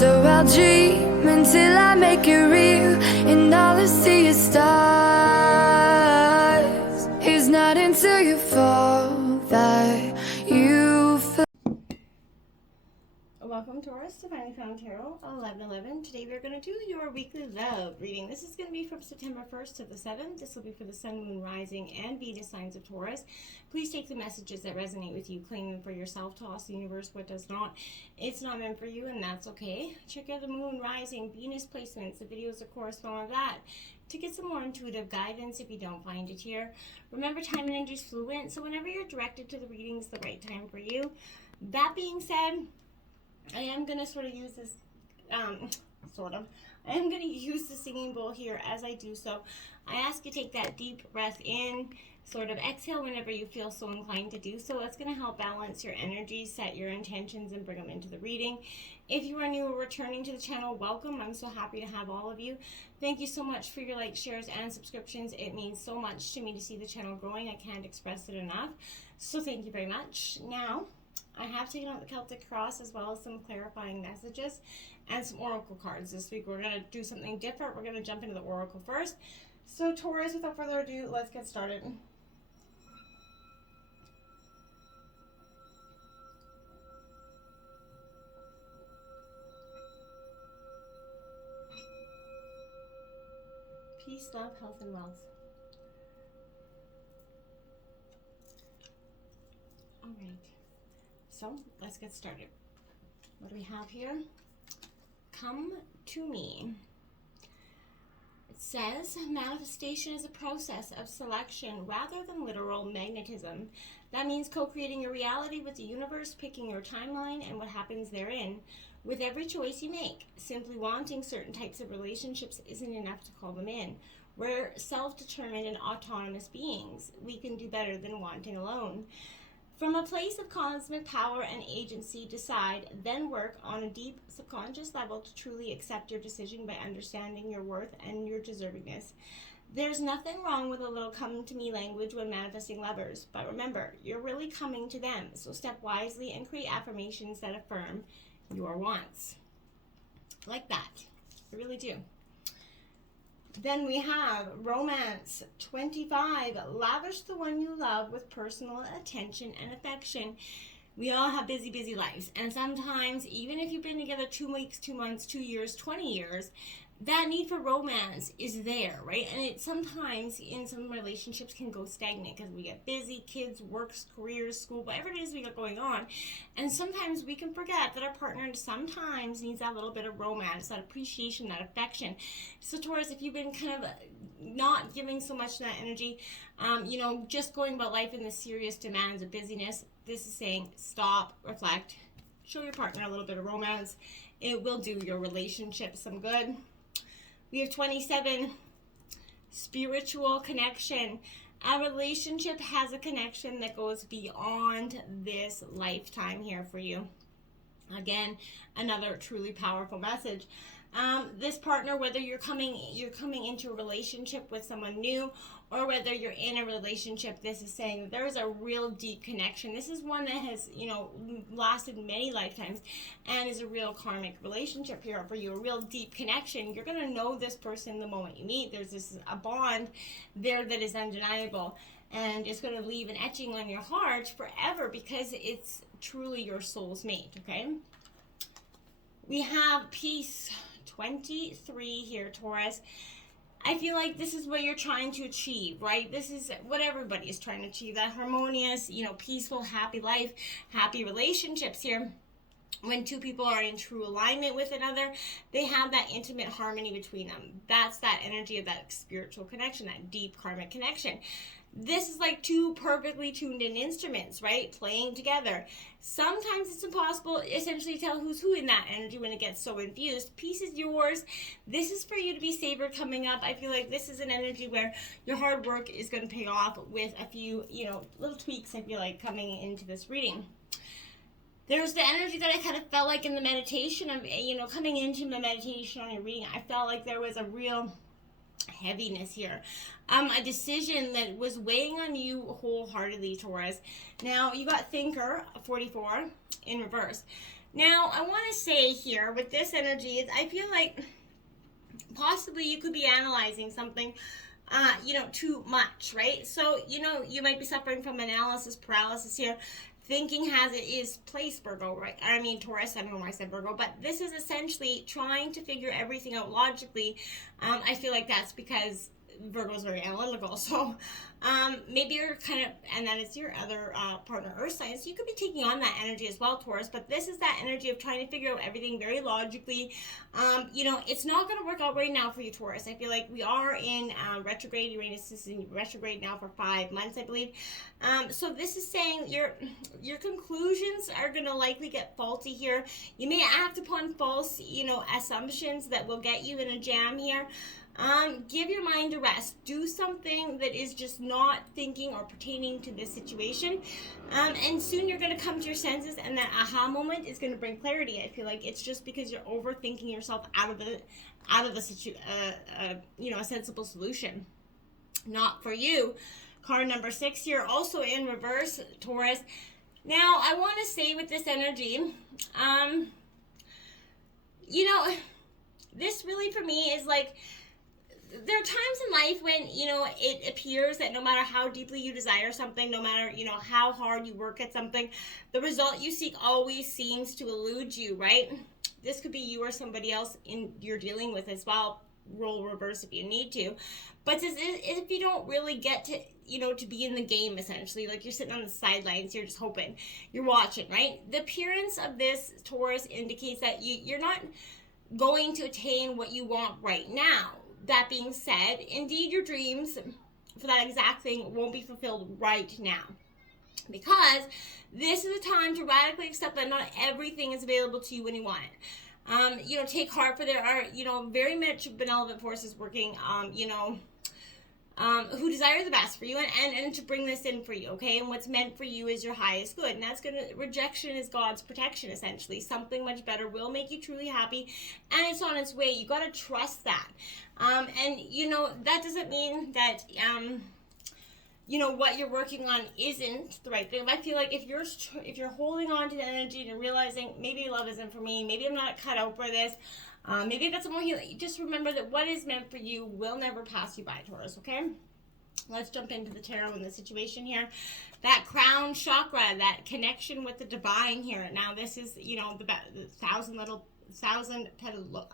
So I'll dream until I make it real, and all I see is stars. It's not until you fall that you feel. Welcome, Taurus, to Finally Found Tarot 11/11. Today we're going to do your weekly love reading. This is going to be from September 1st to the 7th. This will be for the Sun, Moon, Rising, and Venus signs of Taurus. Please take the messages that resonate with you, claim them for yourself, toss the universe what does not. It's not meant for you, and that's okay. Check out the Moon, Rising, Venus placements, the videos that correspond with that, to get some more intuitive guidance if you don't find it here. Remember, time and energy is fluent, so whenever you're directed to the reading is the right time for you. That being said, I am going to sort of use this, I am going to use the singing bowl here as I do so. I ask you to take that deep breath in, sort of exhale whenever you feel so inclined to do so. That's going to help balance your energy, set your intentions, and bring them into the reading. If you are new or returning to the channel, welcome. I'm so happy to have all of you. Thank you so much for your likes, shares, and subscriptions. It means so much to me to see the channel growing. I can't express it enough. So thank you very much. Now, I have taken out the Celtic Cross as well as some clarifying messages and some oracle cards. This week we're going to do something different. We're going to jump into the oracle first. So Taurus, without further ado, let's get started. Peace, love, health, and wealth. All right. So let's get started. What do we have here? Come to me. It says manifestation is a process of selection rather than literal magnetism. That means co-creating your reality with the universe, picking your timeline and what happens therein. With every choice you make, simply wanting certain types of relationships isn't enough to call them in. We're self-determined and autonomous beings. We can do better than wanting alone. From a place of cosmic power and agency, decide, then work on a deep subconscious level to truly accept your decision by understanding your worth and your deservingness. There's nothing wrong with a little come to me language when manifesting lovers, but remember, you're really coming to them, so step wisely and create affirmations that affirm your wants. Like that. I really do. Then we have Romance 25. Lavish the one you love with personal attention and affection. We all have busy, busy lives. And sometimes, even if you've been together 2 weeks, 2 months, 2 years, 20 years, that need for romance is there, right? And it sometimes in some relationships can go stagnant because we get busy, kids, works, careers, school, whatever it is we got going on. And sometimes we can forget that our partner sometimes needs that little bit of romance, that appreciation, that affection. So Taurus, if you've been kind of not giving so much of that energy, just going about life in the serious demands of busyness, this is saying stop, reflect, show your partner a little bit of romance. It will do your relationship some good. We have 27, spiritual connection. A relationship has a connection that goes beyond this lifetime here for you. Again, another truly powerful message. This partner, whether you're coming into a relationship with someone new or whether you're in a relationship, this is saying that there is a real deep connection. This is one that has, lasted many lifetimes and is a real karmic relationship here for you, a real deep connection. You're going to know this person the moment you meet. There's a bond there that is undeniable, and it's going to leave an etching on your heart forever because it's truly your soul's mate, okay? We have Peace 23 here, Taurus. I feel like this is what you're trying to achieve, right? This is what everybody is trying to achieve, that harmonious, peaceful, happy life, happy relationships here. When two people are in true alignment with another, they have that intimate harmony between them. That's that energy of that spiritual connection, that deep karmic connection. This is like two perfectly tuned in instruments, right? Playing together. Sometimes it's impossible essentially to tell who's who in that energy when it gets so infused. Peace is yours. This is for you to be savored coming up. I feel like this is an energy where your hard work is going to pay off with a few, little tweaks, I feel like, coming into this reading. There's the energy that I kind of felt like in the meditation of, coming into the meditation on your reading. I felt like there was a real heaviness here. A decision that was weighing on you wholeheartedly, Taurus. Now, you got Thinker, 44, in reverse. Now, I want to say here with this energy, is I feel like possibly you could be analyzing something too much, right? So, you might be suffering from analysis paralysis here. Thinking has it is place, Virgo, right? I mean, Taurus, I don't know why I said Virgo, but this is essentially trying to figure everything out logically. I feel like that's because Virgo is very analytical. So maybe you're kind of, and that is your other partner, Earth sign. So you could be taking on that energy as well, Taurus. But this is that energy of trying to figure out everything very logically. It's not going to work out right now for you, Taurus. I feel like we are in retrograde. Uranus is in retrograde now for 5 months, I believe. So this is saying your conclusions are going to likely get faulty here. You may act upon false, assumptions that will get you in a jam here. Give your mind a rest. Do something that is just not thinking or pertaining to this situation. And soon you're going to come to your senses, and that aha moment is going to bring clarity. I feel like it's just because you're overthinking yourself out of a sensible solution. Not for you. Card number 6 here, also in reverse, Taurus. Now, I want to say with this energy, this really for me is like, there are times in life when, it appears that no matter how deeply you desire something, no matter, how hard you work at something, the result you seek always seems to elude you, right? This could be you or somebody else you're dealing with as well. Role reverse if you need to. But if you don't really get to, to be in the game, essentially, like you're sitting on the sidelines, you're just hoping, you're watching, right? The appearance of this, Taurus, indicates that you're not going to attain what you want right now. That being said, indeed, your dreams for that exact thing won't be fulfilled right now, because this is a time to radically accept that not everything is available to you when you want it. Take heart, for there are, very much benevolent forces working, who desire the best for you and to bring this in for you, okay? And what's meant for you is your highest good. And rejection is God's protection, essentially. Something much better will make you truly happy, and it's on its way. You got to trust that. That doesn't mean that, what you're working on isn't the right thing. I feel like if you're holding on to the energy and realizing maybe love isn't for me, maybe I'm not cut out for this, maybe I've got some more healing, just remember that what is meant for you will never pass you by, Taurus, okay? Let's jump into the tarot in the situation here. That crown chakra, that connection with the divine here. Now this is, the 1,000 petal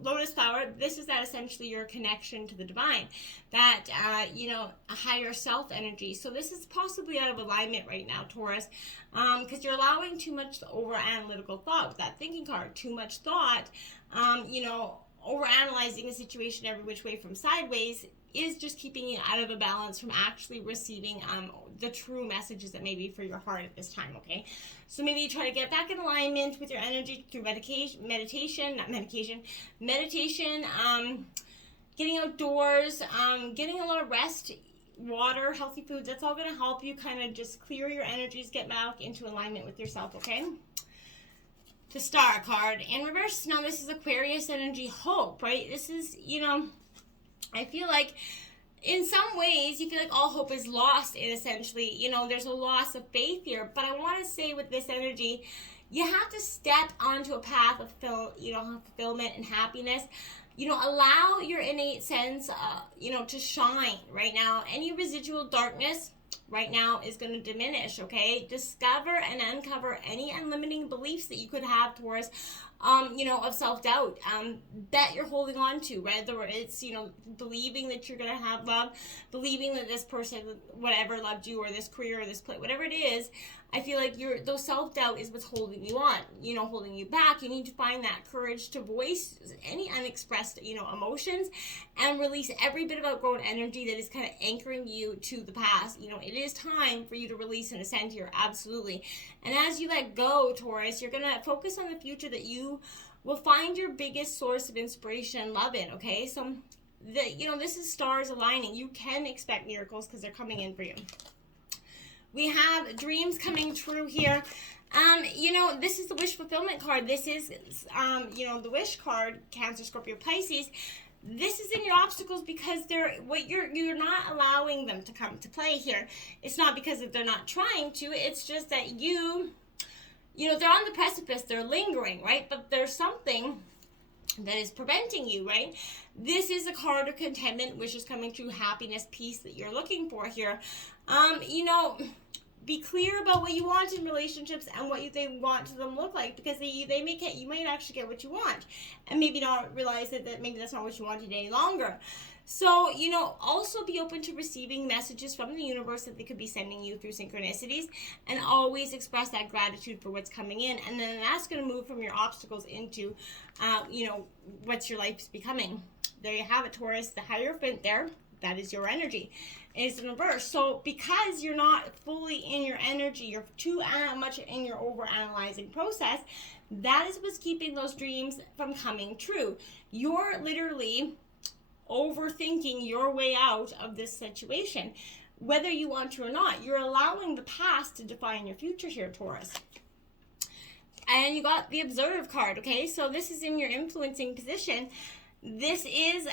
lotus flower. This is that essentially your connection to the divine, that a higher self energy. So this is possibly out of alignment right now, Taurus, because you're allowing too much over analytical thought with that thinking card. Too much thought, over analyzing a situation every which way from sideways is just keeping you out of a balance from actually receiving the true messages that may be for your heart at this time, okay? So maybe you try to get back in alignment with your energy through meditation, getting outdoors, getting a lot of rest, water, healthy foods. That's all going to help you kind of just clear your energies, get back into alignment with yourself, okay? The Star card in reverse. Now this is Aquarius energy, hope, right? This is, I feel like in some ways you feel like all hope is lost, and essentially, there's a loss of faith here. But I want to say with this energy, you have to step onto a path of fulfillment and happiness. Allow your innate sense, to shine right now. Any residual darkness right now is going to diminish, okay? Discover and uncover any unlimiting beliefs that you could have towards of self-doubt that you're holding on to, whether it's, believing that you're going to have love, believing that this person, whatever, loved you, or this career, or this play, whatever it is. I feel like those self-doubt is what's holding you on, holding you back. You need to find that courage to voice any unexpressed, emotions, and release every bit of outgrown energy that is kind of anchoring you to the past. It is time for you to release and ascend here, absolutely. And as you let go, Taurus, you're going to focus on the future that you will find your biggest source of inspiration and love in, okay? So, this is stars aligning. You can expect miracles because they're coming in for you. We have dreams coming true here. This is the wish fulfillment card. This is, the wish card, Cancer, Scorpio, Pisces. This is in your obstacles because you're not allowing them to come to play here. It's not because they're not trying to. It's just that you they're on the precipice, they're lingering, right? But there's something that is preventing you, right? This is a card of contentment, which is coming through happiness, peace that you're looking for here. Be clear about what you want in relationships and what they want them to look like, because you might actually get what you want and maybe not realize that maybe that's not what you wanted any longer. So, also be open to receiving messages from the universe that they could be sending you through synchronicities, and always express that gratitude for what's coming in. And then that's going to move from your obstacles into, what's your life's becoming. There you have it, Taurus, the Hierophant there. That is your energy. And it's in reverse. So because you're not fully in your energy, you're too much in your overanalyzing process, that is what's keeping those dreams from coming true. You're literally overthinking your way out of this situation. Whether you want to or not, you're allowing the past to define your future here, Taurus. And you got the Observe card, okay? So this is in your influencing position. This is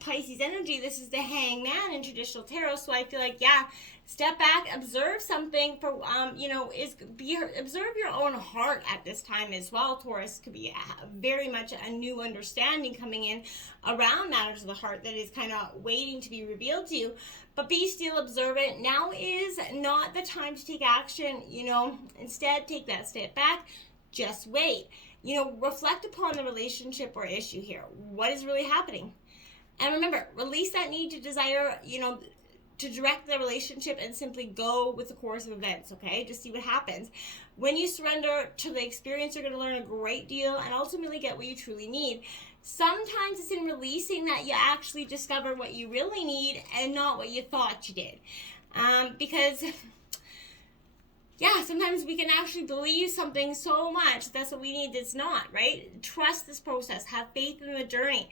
Pisces energy. This is the Hangman in traditional tarot. So I feel like, step back, observe something for, observe your own heart at this time as well, Taurus. Could be very much a new understanding coming in around matters of the heart that is kind of waiting to be revealed to you. But be still, observe it. Now is not the time to take action, instead take that step back, just wait. Reflect upon the relationship or issue here. What is really happening? And remember, release that need to desire, to direct the relationship and simply go with the course of events, okay? Just see what happens. When you surrender to the experience, you're going to learn a great deal and ultimately get what you truly need. Sometimes it's in releasing that you actually discover what you really need and not what you thought you did. Because... sometimes we can actually believe something so much that's what we need that's not, right? Trust this process. Have faith in the journey.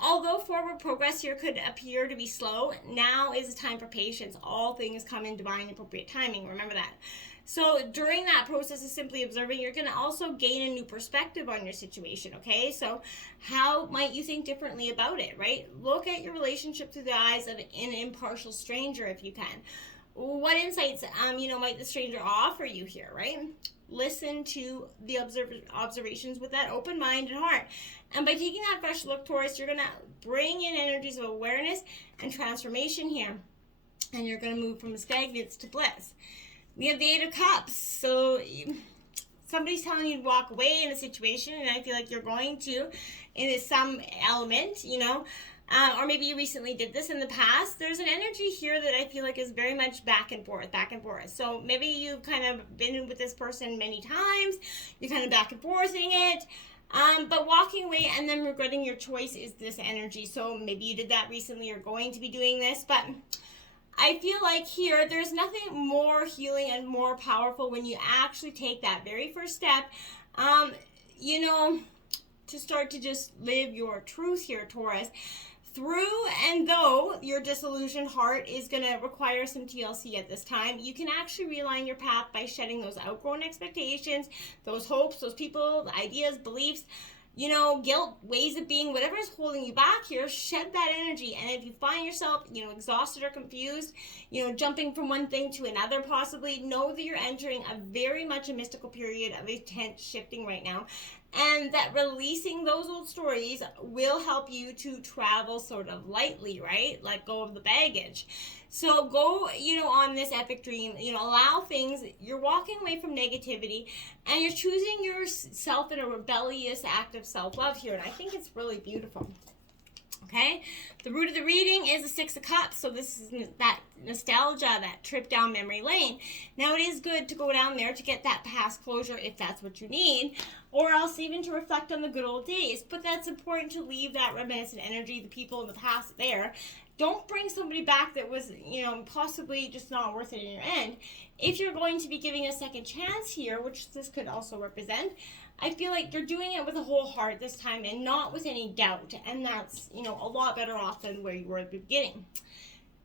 Although forward progress here could appear to be slow, now is the time for patience. All things come in divine appropriate timing. Remember that. So during that process of simply observing, you're going to also gain a new perspective on your situation, okay? So how might you think differently about it, right? Look at your relationship through the eyes of an impartial stranger if you can. What insights, might the stranger offer you here, right? Listen to the observations with that open mind and heart. And by taking that fresh look, Taurus, you're going to bring in energies of awareness and transformation here. And you're going to move from stagnance to bliss. We have the Eight of Cups. So somebody's telling you to walk away in a situation, and I feel like you're going to in some element, or maybe you recently did this in the past. There's an energy here that I feel like is very much back and forth. So maybe you've kind of been with this person many times. You're kind of back and forthing it. But walking away and then regretting your choice is this energy. So maybe you did that recently or going to be doing this. But I feel like here, there's nothing more healing and more powerful when you actually take that very first step, to start to just live your truth here, Taurus. Through and though your disillusioned heart is going to require some TLC at this time, you can actually realign your path by shedding those outgrown expectations, those hopes, those people, the ideas, beliefs, guilt, ways of being, whatever is holding you back here. Shed that energy. And if you find yourself, exhausted or confused, jumping from one thing to another possibly, know that you're entering a very much a mystical period of intense shifting right now. And that releasing those old stories will help you to travel sort of lightly, right? Let go of the baggage. So go, on this epic dream, allow things. You're walking away from negativity and you're choosing yourself in a rebellious act of self-love here. And I think it's really beautiful. Okay, the root of the reading is the Six of Cups, so this is that nostalgia, that trip down memory lane. Now, it is good to go down there to get that past closure if that's what you need, or else even to reflect on the good old days. But that's important to leave that reminiscent energy, the people in the past there. Don't bring somebody back that was, possibly just not worth it in your end. If you're going to be giving a second chance here, which this could also represent, I feel like you're doing it with a whole heart this time and not with any doubt. And that's, a lot better off than where you were at the beginning.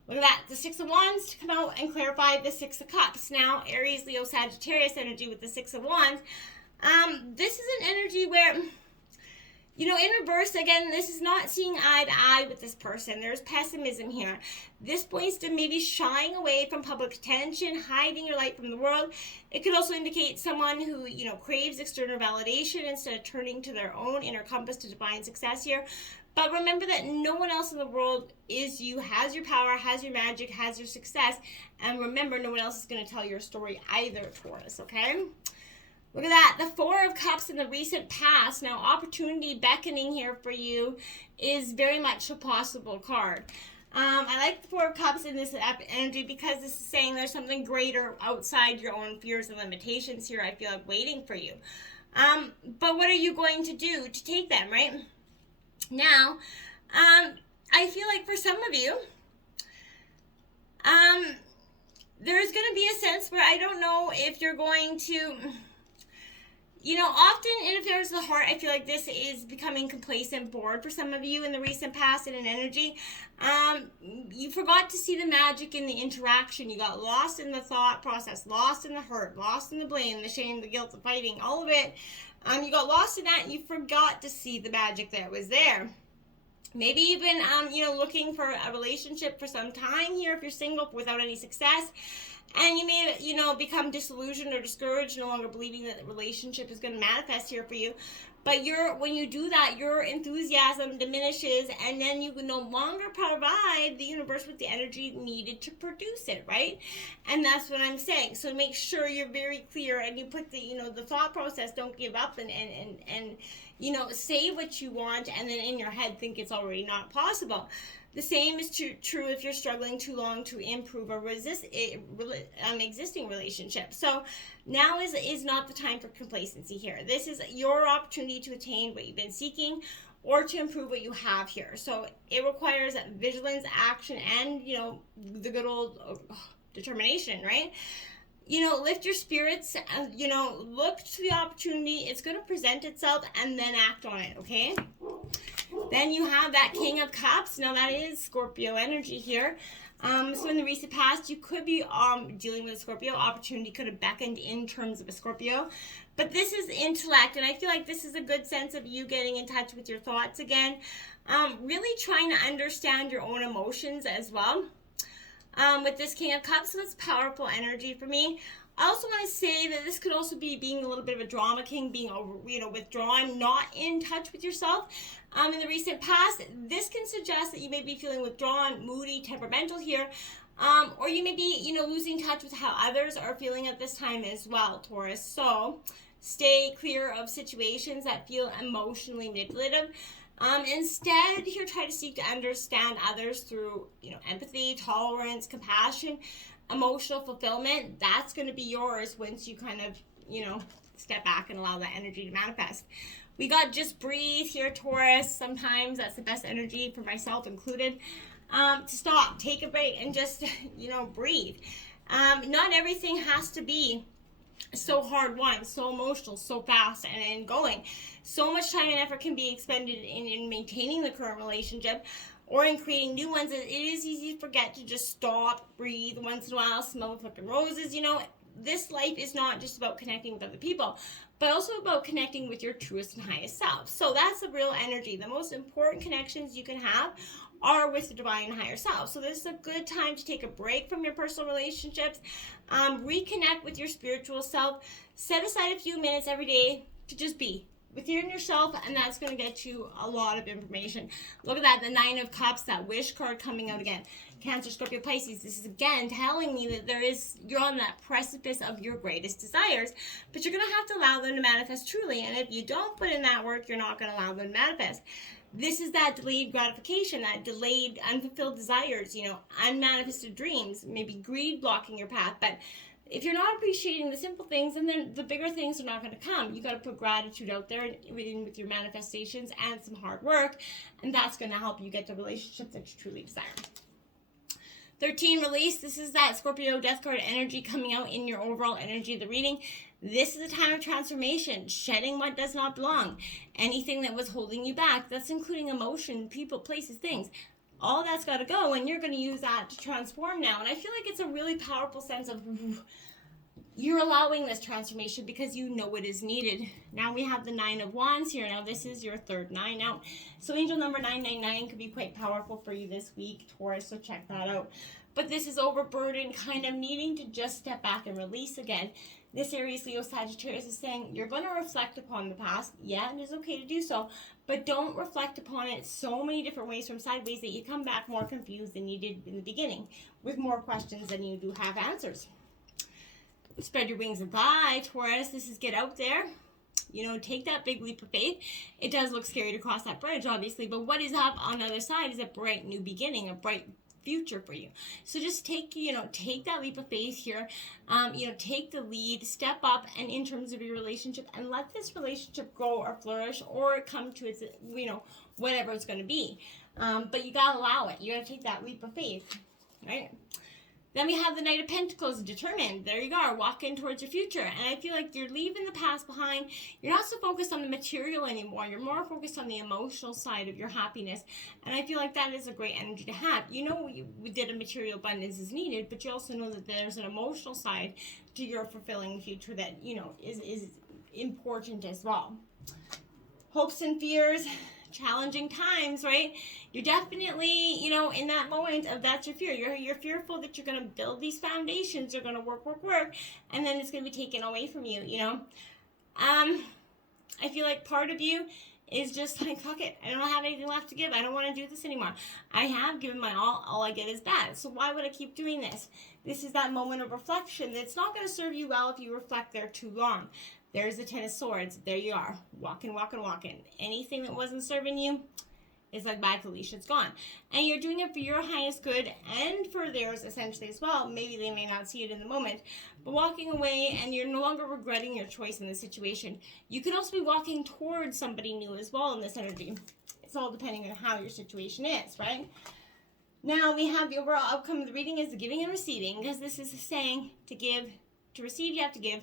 Look at that. The Six of Wands to come out and clarify the Six of Cups. Now, Aries, Leo, Sagittarius energy with the Six of Wands. This is an energy where, In reverse, again, this is not seeing eye to eye with this person. There's pessimism here. This points to maybe shying away from public attention, hiding your light from the world. It could also indicate someone who, craves external validation instead of turning to their own inner compass to define success here. But remember that no one else in the world is you, has your power, has your magic, has your success. And remember, no one else is going to tell your story either, Taurus, okay? Look at that, the Four of Cups in the recent past. Now, opportunity beckoning here for you is very much a possible card. I like the Four of Cups in this energy because this is saying there's something greater outside your own fears and limitations here, I feel like, waiting for you. But what are you going to do to take them, right? Now, I feel like for some of you, there's going to be a sense where I don't know if you're going to... often in affairs of the heart, I feel like this is becoming complacent, bored for some of you in the recent past in an energy. You forgot to see the magic in the interaction. You got lost in the thought process, lost in the hurt, lost in the blame, the shame, the guilt, the fighting, all of it. You got lost in that and you forgot to see the magic that was there. Maybe you've been, looking for a relationship for some time here if you're single without any success. And you may, become disillusioned or discouraged, no longer believing that the relationship is going to manifest here for you. But when you do that, your enthusiasm diminishes, and then you can no longer provide the universe with the energy needed to produce it, right? And that's what I'm saying. So make sure you're very clear, and you put the thought process. Don't give up, and say what you want, and then in your head think it's already not possible. The same is true if you're struggling too long to improve or resist an existing relationship. So now is not the time for complacency here. This is your opportunity to attain what you've been seeking or to improve what you have here. So it requires vigilance, action, and, the good old determination, right? Lift your spirits, look to the opportunity. It's going to present itself and then act on it, okay? Then you have that King of Cups. Now that is Scorpio energy here. So in the recent past, you could be dealing with a Scorpio. Opportunity could have beckoned in terms of a Scorpio. But this is intellect, and I feel like this is a good sense of you getting in touch with your thoughts again. Really trying to understand your own emotions as well. With this King of Cups, so that's powerful energy for me. I also want to say that this could also be being a little bit of a drama king, being withdrawn, not in touch with yourself. In the recent past, this can suggest that you may be feeling withdrawn, moody, temperamental here, or you may be, losing touch with how others are feeling at this time as well, Taurus. So stay clear of situations that feel emotionally manipulative. Instead, here, try to seek to understand others through, empathy, tolerance, compassion, emotional fulfillment. That's going to be yours once you kind of, step back and allow that energy to manifest. We got just breathe here, Taurus. Sometimes that's the best energy for myself included. To stop, take a break, and just, breathe. Not everything has to be so hard-won, so emotional, so fast, and going. So much time and effort can be expended in maintaining the current relationship or in creating new ones. It is easy to forget to just stop, breathe once in a while, smell the fucking roses. This life is not just about connecting with other people, but also about connecting with your truest and highest self. So that's the real energy. The most important connections you can have are with the divine higher self. So this is a good time to take a break from your personal relationships, reconnect with your spiritual self, set aside a few minutes every day to just be within yourself, and that's going to get you a lot of information. Look at that, the Nine of Cups, that wish card coming out again. Cancer, Scorpio, Pisces. This is again telling me that you're on that precipice of your greatest desires, but you're going to have to allow them to manifest truly. And if you don't put in that work, you're not going to allow them to manifest. This is that delayed gratification, that delayed, unfulfilled desires, unmanifested dreams, maybe greed blocking your path. But if you're not appreciating the simple things, and then the bigger things are not going to come. You got to put gratitude out there with your manifestations and some hard work, and that's going to help you get the relationships that you truly desire. 13, release. This is that Scorpio death card energy coming out in your overall energy of the reading. This is a time of transformation, shedding what does not belong. Anything that was holding you back, that's including emotion, people, places, things. All that's got to go, and you're going to use that to transform now. And I feel like it's a really powerful sense of, you're allowing this transformation because you know it is needed. Now we have the 9 of Wands here. Now this is your third 9 out. So angel number 999 could be quite powerful for you this week, Taurus, so check that out. But this is overburdened, kind of needing to just step back and release again. This Aries, Leo, Sagittarius is saying you're going to reflect upon the past. Yeah, it is okay to do so, but don't reflect upon it so many different ways from sideways that you come back more confused than you did in the beginning, with more questions than you do have answers. Spread your wings and fly, Taurus. This is get out there. You know, take that big leap of faith. It does look scary to cross that bridge, obviously, but what is up on the other side is a bright new beginning, a bright future for you. So just take that leap of faith here. Take the lead, step up, and in terms of your relationship, and let this relationship grow or flourish or come to its, whatever it's going to be. But you got to allow it. You got to take that leap of faith, right? Then we have the Knight of Pentacles, determined. There you go, walking towards your future. And I feel like you're leaving the past behind. You're not so focused on the material anymore. You're more focused on the emotional side of your happiness. And I feel like that is a great energy to have. You know that a material abundance is needed, but you also know that there's an emotional side to your fulfilling future that, is important as well. Hopes and fears, challenging times, right? You're definitely, in that moment of that's your fear. You're fearful that you're going to build these foundations, you're going to work, and then it's going to be taken away from you, I feel like part of you is just like, fuck it, I don't have anything left to give. I don't want to do this anymore. I have given my all I get is bad. So why would I keep doing this? This is that moment of reflection that's not going to serve you well if you reflect there too long. There's the 10 of Swords. There you are. Walking. Anything that wasn't serving you is like, bye, Felicia, it's gone. And you're doing it for your highest good and for theirs, essentially, as well. Maybe they may not see it in the moment. But walking away, and you're no longer regretting your choice in the situation. You could also be walking towards somebody new as well in this energy. It's all depending on how your situation is, right? Now, we have the overall outcome of the reading is the giving and receiving, because this is saying to give, to receive, you have to give.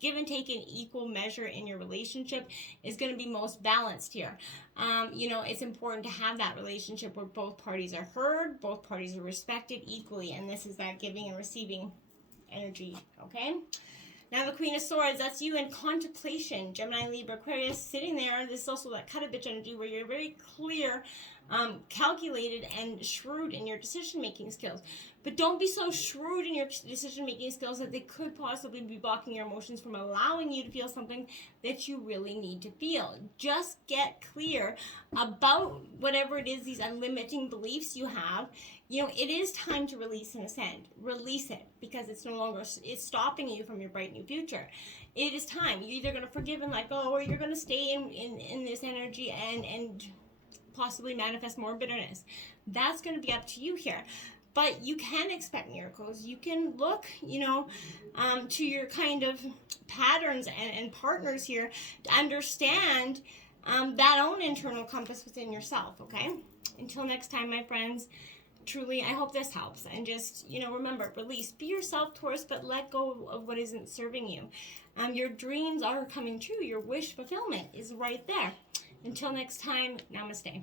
Give and take in equal measure in your relationship is going to be most balanced here. It's important to have that relationship where both parties are heard, both parties are respected equally, and this is that giving and receiving energy, okay? Now the Queen of Swords, that's you in contemplation, Gemini, Libra, Aquarius, sitting there. This is also that cut-a-bitch energy where you're very clear, calculated, and shrewd in your decision-making skills. But don't be so shrewd in your decision-making skills that they could possibly be blocking your emotions from allowing you to feel something that you really need to feel. Just get clear about whatever it is, these unlimiting beliefs you have. It is time to release and ascend. Release it, because it's no longer, it's stopping you from your bright new future. It is time. You're either going to forgive and let go, or you're going to stay in this energy and possibly manifest more bitterness. That's going to be up to you here. But you can expect miracles. You can look, to your kind of patterns and partners here to understand that own internal compass within yourself, okay? Until next time, my friends, truly, I hope this helps. And just, remember, release. Be yourself, Taurus, but let go of what isn't serving you. Your dreams are coming true. Your wish fulfillment is right there. Until next time, namaste.